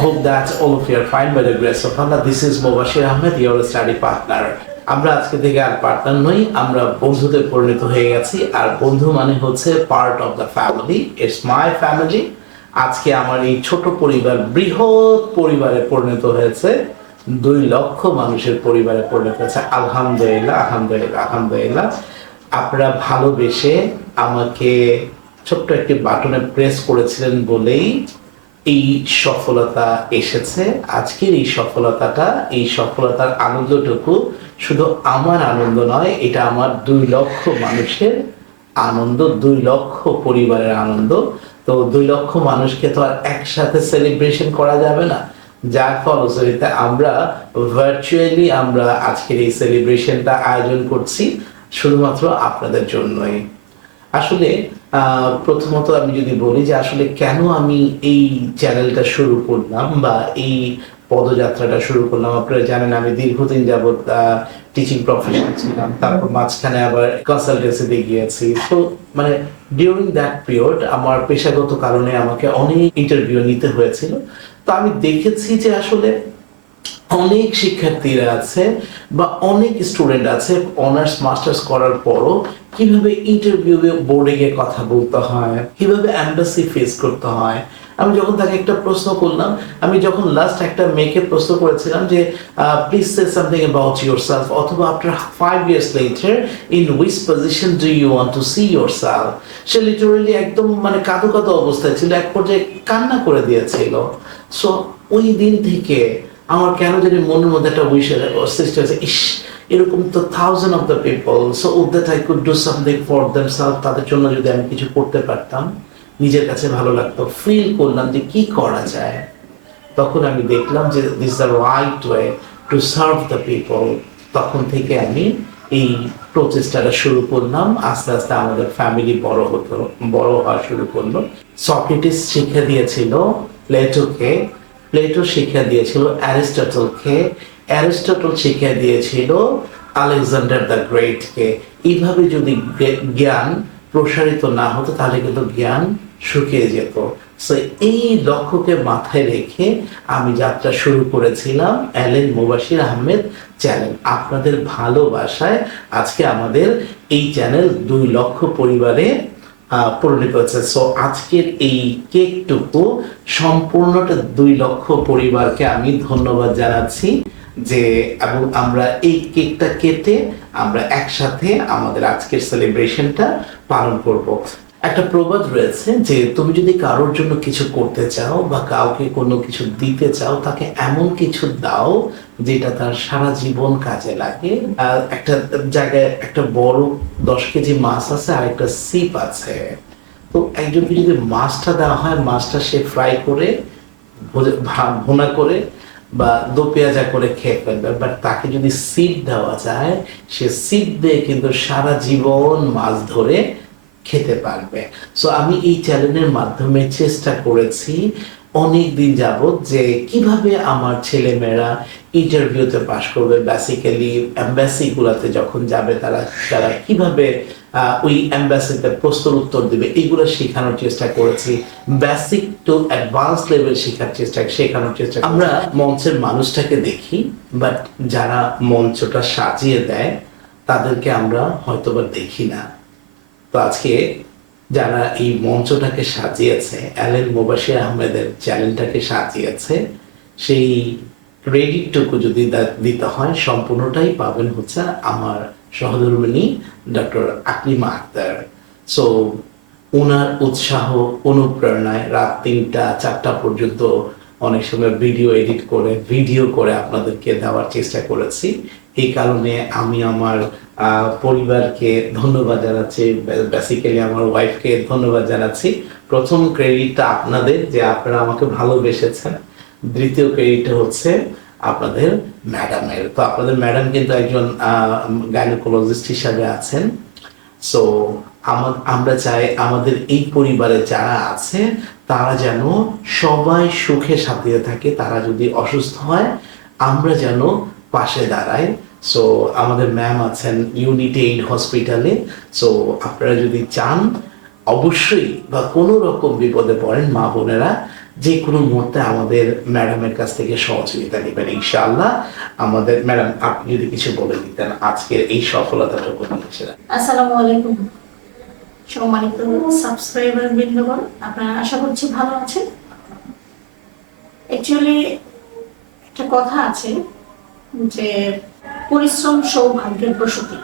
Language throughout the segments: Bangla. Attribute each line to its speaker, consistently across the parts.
Speaker 1: Hope that all of you are fine by the grace of Allah. This is Mubashir Ahmed, your study partner. আমরা আজকে থেকে আর পার্টনার নই আমরা বন্ধুতে পরিণত হয়ে গেছি। আর বন্ধু মানে হচ্ছে part of the family it's my family আজকে আমার এই ছোট পরিবার বৃহৎ পরিবারে পরিণত হয়েছে। দুই লক্ষ মানুষের পরিবারে পরিণত হয়েছে। আলহামদুলিল্লাহ আলহামদুলিল্লাহ আলহামদুলিল্লাহ। আপনারা ভালোবেসে আমাকে ছোট্ট একটি বাটনে প্রেস করেছিলেন বলেই এই সফলতা এসেছে। আজকের এই সফলতাটা, এই সফলতার আনন্দটুকু শুধু আমার আনন্দ নয়, এটা আমার দুই লক্ষ মানুষের আনন্দ, দুই লক্ষ পরিবারের আনন্দ। তো দুই লক্ষ মানুষকে তো আর একসাথে সেলিব্রেশন করা যাবে না। যার ফলশ্রুতিতে আমরা ভার্চুয়ালি আমরা আজকের এই সেলিব্রেশনটা আয়োজন করছি, শুধুমাত্র আপনাদের জন্যই। আসলে প্রথমত আমি যদি বলি যে আসলে কেন আমি এই চ্যানেলটা শুরু করলাম বা এই পদযাত্রাটা শুরু করলাম, আপনারা জানেন আমি দীর্ঘদিন যাবৎ টিচিং প্রফেশন ছিলাম। তারপর মাঝখানে আবার কনসালটেন্সিতে গিয়েছি। তো মানে ডিউরিং দ্যাট পিরিয়ড আমার পেশাগত কারণে আমাকে অনেক ইন্টারভিউ নিতে হয়েছিল। তো আমি দেখেছি যে আসলে অনেক শিক্ষার্থীরা আছে বা অনেক স্টুডেন্ট আছে অনার্স মাস্টার্স করার পরও কীভাবে ইন্টারভিউ বোর্ডে গিয়ে কথা বলতে হয়, কীভাবে অ্যাম্বাসি ফেস করতে হয়। আমি যখন তাকে একটা প্রশ্ন করলাম, আমি যখন লাস্ট একটা মেয়েকে প্রশ্ন করেছিলাম যে please say something about yourself অথবা after five years later in which position do you want to see yourself say literally একদম মানে কাঁদো কাঁদো অবস্থায় ছিল, এক পর্যায়ে কান্না করে দিয়েছিল। সো ওই দিন থেকে আমার কেন জানি মনের মধ্যে একটা উইশ সৃষ্টি হয়েছে। ইস, এরকম তো thousand of the people so that I could do something for themself তাদের জন্য যদি আমি কিছু করতে পারতাম, নিজের কাছে ভালো লাগতো ফিল করলাম যে কি করা যায়। তখন আমি দেখলাম যে this the right way to serve the people তখন থেকে আমি এই প্রচেষ্টাটা শুরু করলাম, আস্তে আস্তে আমাদের ফ্যামিলি বড় হতো, বড় হওয়া শুরু করল। সক্রেটিস শিক্ষা দিয়েছিল প্লেটোকে প্লেটো শিক্ষা দিয়েছিল অ্যারিস্টটলকে। অ্যারিস্টটল শিক্ষা দিয়েছিল আলেকজান্ডার দ্য গ্রেটকে। এইভাবে যদি জ্ঞান প্রসারিত না হতো, তাহলে কিন্তু জ্ঞান শুকিয়ে যেত। সো এই লক্ষ্যকে মাথায় রেখে আমি যাত্রা শুরু করেছিলাম অ্যালেন মুবাশির আহমেদ চ্যানেল। আপনাদের ভালোবাসায় আজকে আমাদের এই চ্যানেল দুই লক্ষ পরিবারে পরিণত হচ্ছে সো আজকের এই কেকটুকু সম্পূর্ণটা দুই লক্ষ পরিবারকে আমি ধন্যবাদ জানাচ্ছি যে, এবং আমরা এই কেকটা কেটে আমরা একসাথে আমাদের আজকের সেলিব্রেশনটা পালন করব। একটা প্রবাদ রয়েছে যে তুমি যদি কারোর জন্য কিছু করতে চাও বা কাউকে কোনো কিছু দিতে চাও, তাকে এমন কিছু দাও যেটা তার সারা জীবন কাজে লাগে। একটা জায়গায় একটা বড় দশ কেজি মাছ আছে আর একটা সিপ আছে। তো একজনকে যদি মাছটা দেওয়া হয়, মাছটা সে ফ্রাই করে ভুনা করে বা দো পেঁয়াজা করে খেয়ে ফেলবে। বাট তাকে যদি সিপ দেওয়া যায়, সে সিপ দিয়ে কিন্তু সারা জীবন মাছ ধরে খেতে পারবে। সো আমি এই চ্যানেলের মাধ্যমে চেষ্টা করেছি অনেক দিন যাবত যে কীভাবে আমার ছেলেমেয়েরা ইন্টারভিউতে পাশ করবে। বেসিক্যালি অ্যাম্বাসিগুলোতে যখন যাবে তারা তারা কীভাবে ওই অ্যাম্বাসিতে প্রশ্নের উত্তর দেবে, এগুলো শেখানোর চেষ্টা করেছি। বেসিক টু অ্যাডভান্স লেভেল শেখার চেষ্টা, শেখানোর চেষ্টা আমরা মঞ্চের মানুষটাকে দেখি বাট যারা মঞ্চটা সাজিয়ে দেয়, তাদেরকে আমরা হয়তোবা দেখি না। তো আজকে যারা এই মঞ্চটাকে সাজিয়েছে, অ্যালেন মোবাশির আহমেদের চ্যানেলটাকে সাজিয়েছে, সেই ক্রেডিটটুকু যদি দিতে হয়, সম্পূর্ণটাই পাবেন হচ্ছে আমার সহধর্মিনী ডক্টর আকলিমা আক্তার। সো ওনার উৎসাহ, অনুপ্রেরণায় রাত তিনটা, চারটা পর্যন্ত অনেক সময় ভিডিও এডিট করে ভিডিও করে আপনাদেরকে দেওয়ার চেষ্টা করেছি। এই কারণে আমি আমার পরিবারকে ধন্যবাদ জানাচ্ছি। বেসিক্যালি আমার ওয়াইফকে ধন্যবাদ জানাচ্ছি। প্রথম ক্রেডিটটা আপনাদের যে আপনারা আমাকে ভালোবেসেছেন। দ্বিতীয় ক্রেডিটটা হচ্ছে আপনাদের ম্যাডামের তো আপনাদের ম্যাডাম কিন্তু একজন গাইনোকোলজিস্ট হিসাবে আছেন। সো আমরা চাই আমাদের এই পরিবারে যারা আছে, তারা যেন সবাই সুখে সাথে থাকে, তারা যদি অসুস্থ হয়, আমরা যেন পাশে দাঁড়ায়। সো আমাদের ম্যাম আছেন ইউনিটি এইড হসপিটালে সো আপনারা যদি চান, অবশ্যই বা কোনো রকম বিপদে পড়েন মা বোনেরা, যে কোনো মুহূর্তে আমাদের ম্যাডামের কাছ থেকে সহযোগিতা নেবেন, ইনশাআল্লাহ। আমাদের ম্যাডাম আপনি যদি কিছু বলে দিতেন আজকের এই সফলতাটুকু নিয়েছেন
Speaker 2: আসসালামু আলাইকুম। সম্মানিত সাবস্ক্রাইবার বৃন্দগণ, আপনারা আশা করছি ভালো আছেন। অ্যাকচুয়ালি একটা কথা আছে যে পরিশ্রম সৌভাগ্যের প্রসূতি।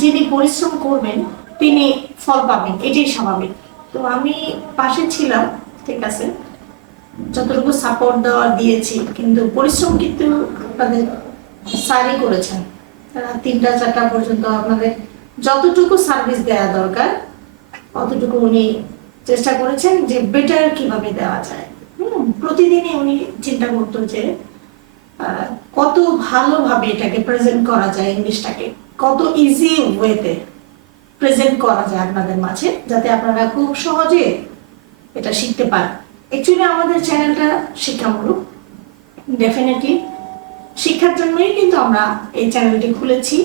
Speaker 2: যিনি পরিশ্রম করবেন, তিনি ফল পাবেন, এটাই স্বাভাবিক। তো আমি পাশে ছিলাম, ঠিক আছে, যতটুকু সাপোর্ট দেওয়া দিয়েছি, কিন্তু পরিশ্রম কিন্তু আপনাদের স্যারই করেছেন। তিনটা, চারটা পর্যন্ত আপনাদের যতটুকু সার্ভিস দেওয়া দরকার, অতটুকু উনি চেষ্টা করেছেন যে বেটার কীভাবে দেওয়া যায়। প্রতিদিনই উনি চিন্তা করতো যে কত ভালোভাবে এটাকে প্রেজেন্ট করা যায় ইংলিশটাকে? কত ইজি ওয়েতে প্রেজেন্ট করা যায় আপনাদের মাঝে, যাতে আপনারা খুব সহজে এটা শিখতে পারেন। অ্যাকচুয়ালি আমাদের চ্যানেলটা শিক্ষামূলক। ডেফিনেটলি শিক্ষার জন্যই কিন্তু আমরা এই চ্যানেলটি খুলেছি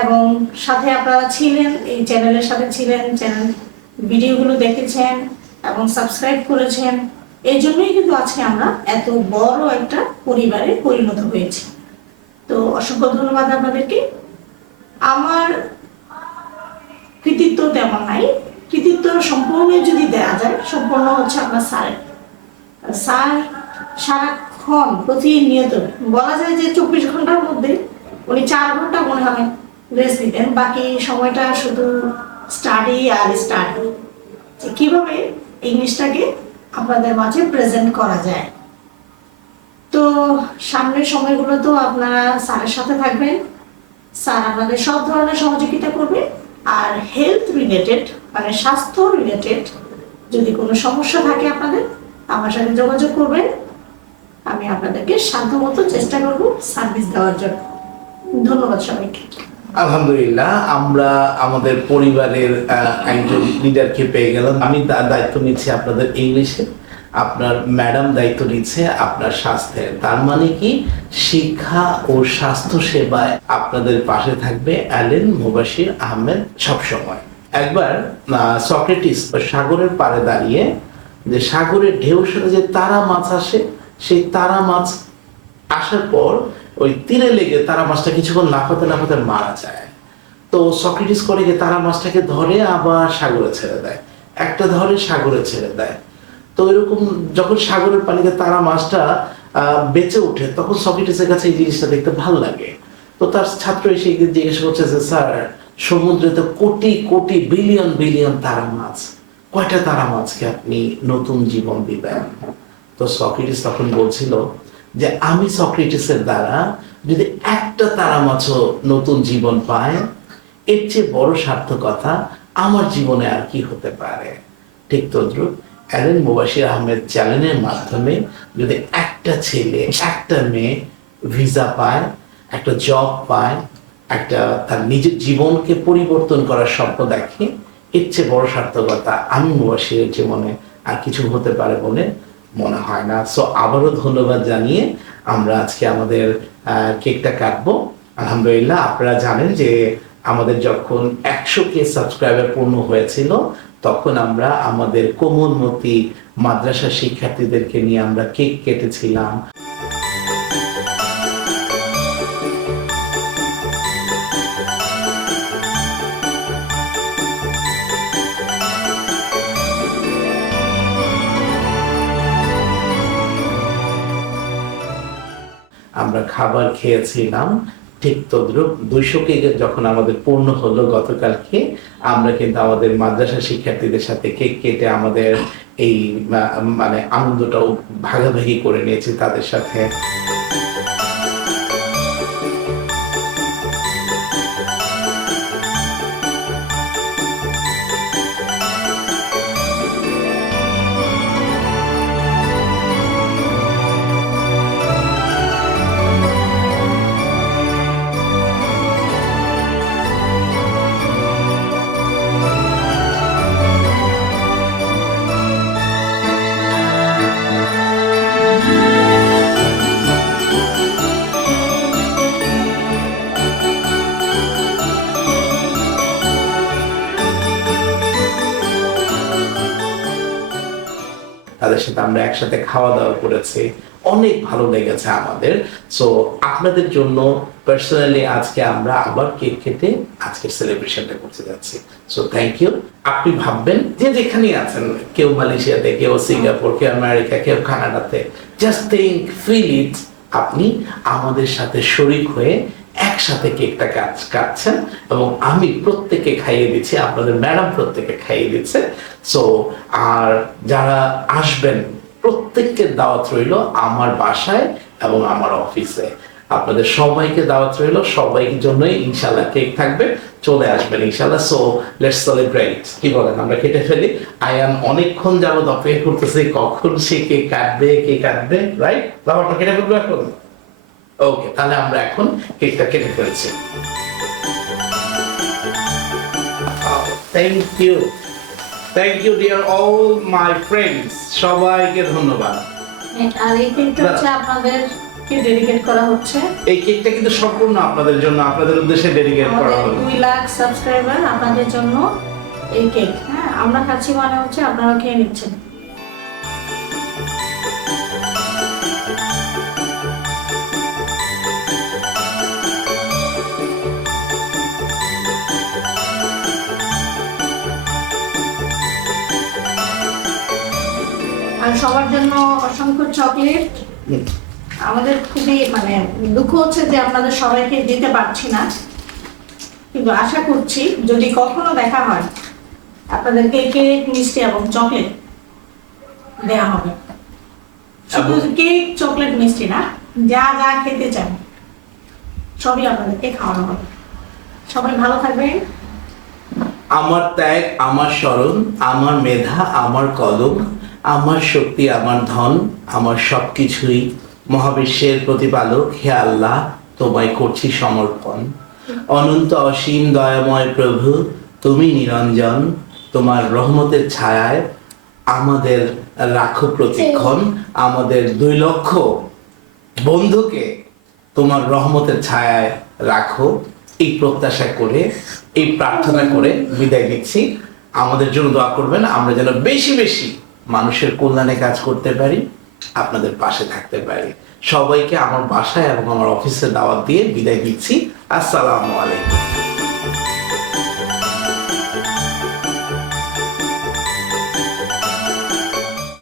Speaker 2: এবং সাথে আপনারা ছিলেন, এই চ্যানেলের সাথে ছিলেন চ্যানেল ভিডিওগুলো দেখেছেন এবং সাবস্ক্রাইব করেছেন। এই জন্যই কিন্তু আজকে আমরা এত বড় একটা পরিবারে পরিণত হয়েছি। তো অসংখ্য ধন্যবাদ আপনাদেরকে। আমার কৃতিত্ব তেমন নাই। কৃতিত্ব সম্পূর্ণ যদি দেয়া যায়, সম্পূর্ণ হচ্ছে আপনার স্যারের। স্যার সারাক্ষণ প্রতিনিয়ত, বলা যায় যে চব্বিশ ঘণ্টার মধ্যে উনি চার ঘণ্টা মনে হয় রেস্ট নিতেন বাকি সময়টা শুধু স্টাডি আর স্টাডি কীভাবে ইংলিশটাকে আপনাদের মাঝে প্রেজেন্ট করা যায়। তো সামনের সময়গুলো তো আপনারা স্যারের সাথে থাকবেন। স্যার আপনাদের সব ধরনের সহযোগিতা করবে। আর হেলথ রিলেটেড মানে স্বাস্থ্য রিলেটেড যদি কোনো সমস্যা থাকে আপনাদের, আমার সাথে যোগাযোগ করবেন। আমি আপনাদেরকে সাধ্যমতো চেষ্টা করব সার্ভিস দেওয়ার জন্য। ধন্যবাদ সবাইকে।
Speaker 1: আলহামদুলিল্লাহ, আমরা আমাদের পরিবারের একজন লিডারকে পেয়ে গেলাম। আমি দা- দায়িত্ব নিচ্ছি আপনাদের ইংলিশে আপনার ম্যাডাম দায়িত্ব নিচ্ছে আপনার স্বাস্থ্যের তার মানে কি? শিক্ষা ও স্বাস্থ্য সেবায় আপনাদের পাশে থাকবে অ্যালেন মুবাশির আহমেদ সবসময়। একবার সক্রেটিস সাগরের পাড়ে দাঁড়িয়ে যে সাগরের ঢেউ সাথে যে তারা মাছ আসে, সেই তারা মাছ আসার পর ওই তীরে লেগে তারা মাছটা কিছুক্ষণ লাফাতে লাফাতে মারা যায়। তো সক্রেটিস করে গিয়ে তারা মাছটাকে ধরে আবার সাগরে ছেড়ে দেয়। একটা ধরে সাগরে ছেড়ে দেয়। তো এরকম যখন সাগরের পানিতে তারা মাছটা বেঁচে ওঠে, তখন সক্রেটিসের কাছে এই জিনিসটা দেখতে ভালো লাগে। তো তার ছাত্র এসে একদিন জিজ্ঞেস করছে যে, স্যার, সমুদ্রে তো কোটি কোটি, বিলিয়ন বিলিয়ন তারা মাছ। কয়টা তারা মাছকে আপনি নতুন জীবন দিবেন? তো সক্রেটিস তখন বলছিল যে আমি সক্রেটিসের দ্বারা যদি একটা তারা মাছ নতুন জীবন পায়, এর চেয়ে বড় সার্থকতা আমার জীবনে আর কি হতে পারে? ঠিক তদ্রুপ, অ্যালেন মুবাশির আহমেদ চ্যানেলের মাধ্যমে যদি একটা ছেলে, একটা মেয়ে ভিসা পায়, একটা জব পায়, একটা তার নিজের জীবনকে পরিবর্তন করার স্বপ্ন দেখে, এর চেয়ে বড় সার্থকতা আমি মুবাশিরের জীবনে আর কিছু হতে পারে বলে মনে হয় না। সো আবারও ধন্যবাদ জানিয়ে আমরা আজকে আমাদের কেকটা কাটবো। আলহামদুলিল্লাহ, আপনারা জানেন যে আমাদের যখন একশো কে সাবস্ক্রাইবার পূর্ণ হয়েছিল, তখন আমরা আমাদের কোমলমতি মাদ্রাসা শিক্ষার্থীদেরকে নিয়ে আমরা কেক কেটেছিলাম। আমরা খাবার খেয়েছিলাম, ঠিক তদ্রুপ দুইশো কে যখন আমাদের পূর্ণ হলো গতকালকে, আমরা কিন্তু আমাদের মাদ্রাসা শিক্ষার্থীদের সাথে কেক কেটে আমাদের এই মানে আনন্দটাও ভাগাভাগি করে নিয়েছি তাদের সাথে। তাদের সাথে আমরা একসাথে খাওয়া দাওয়া করেছি। অনেক ভালো লেগেছে আমাদের। সো আপনাদের জন্য পার্সোনালি আজকে আমরা আবার কেক কেটে আজকের সেলিব্রেশনটা করতে যাচ্ছি। সো থ্যাংক ইউ আপনি ভাববেন যে যেখানেই আছেন, কেউ মালয়েশিয়াতে, কেউ সিঙ্গাপুর, কেউ আমেরিকা, কেউ কানাডাতে জাস্ট থিঙ্ক ফিল ইট আপনি আমাদের সাথে শরিক হয়ে একসাথে কেকটা কাট কাটছেন এবং আমি প্রত্যেকে খাইয়ে দিচ্ছি, আপনাদের ম্যাডাম প্রত্যেকে খাইয়ে দিচ্ছে। সো আর যারা আসবেন, প্রত্যেককে দাওয়াত রইল আমার বাসায় এবং আমার অফিসে। আপনাদের সবাইকে দাওয়াত রইল, সবাইকে জন্যই ইনশাল্লাহ কেক থাকবে, চলে আসবেন ইনশাল্লাহ। সো লেটস সেলিব্রেট কি বলেন, আমরা কেটে ফেলি। আয়ান অনেকক্ষণ যাবত অপেক্ষা করতেছি, কখন সে কেক কাটবে, কে কাটবে রাইট বাবাটা কেটে ফেলব এখন? ওকে তাহলে আমরা এখন কেকটা কেটে ফেলছি। Thank you thank you dear all my friends সবাইকে ধন্যবাদ।
Speaker 2: আর এই কেকটা হচ্ছে আপনাদেরকে ডেডিকেট করা হচ্ছে।
Speaker 1: এই কেকটা কিন্তু সম্পূর্ণ আপনাদের জন্য আপনাদের উদ্দেশ্যে ডেডিকেট করা হলো।
Speaker 2: লাখ সাবস্ক্রাইবার আপনাদের জন্য এই কেক। হ্যাঁ আমরা খাচ্ছি মানে হচ্ছে আপনারা খেয়ে নিচ্ছেন। সবার জন্য অসংখ্য চকলেট আমাদের খুবই মানে দুঃখ হচ্ছে যে আপনাদের সবাইকে দিতে পারছি না। কিন্তু আশা করছি যদি কখনো দেখা হয় আপনাদেরকে কেক মিষ্টি এবং চকলেট দেওয়া হবে। শুধু কেক চকলেট মিষ্টি না যা যা খেতে চান সবই আপনাদেরকে খাওয়ানো হবে। সবাই ভালো থাকবেন।
Speaker 1: আমার ত্যাগ আমার স্মরণ আমার মেধা আমার কলম আমার শক্তি, আমার ধন, আমার সবকিছুই মহাবিশ্বের প্রতিপালক। হে আল্লাহ, তোমায় করছি সমর্পণ। অনন্ত অসীম দয়াময় প্রভু, তুমি নিরঞ্জন, তোমার রহমতের ছায়ায় আমাদের রাখো প্রতিক্ষণ। আমাদের দুই লক্ষ বন্ধুকে তোমার রহমতের ছায়ায় রাখো। এই প্রত্যাশা করে, এই প্রার্থনা করে বিদায় দিচ্ছি আমাদের জন্য দোয়া করবেন, আমরা যেন বেশি বেশি মানুষের কল্যাণে কাজ করতে পারি, আপনাদের পাশে থাকতে পারি। সবাইকে আমার বাসায় এবং আমার অফিসে দাওয়াত দিয়ে বিদায় দিচ্ছি আসসালামু আলাইকুম।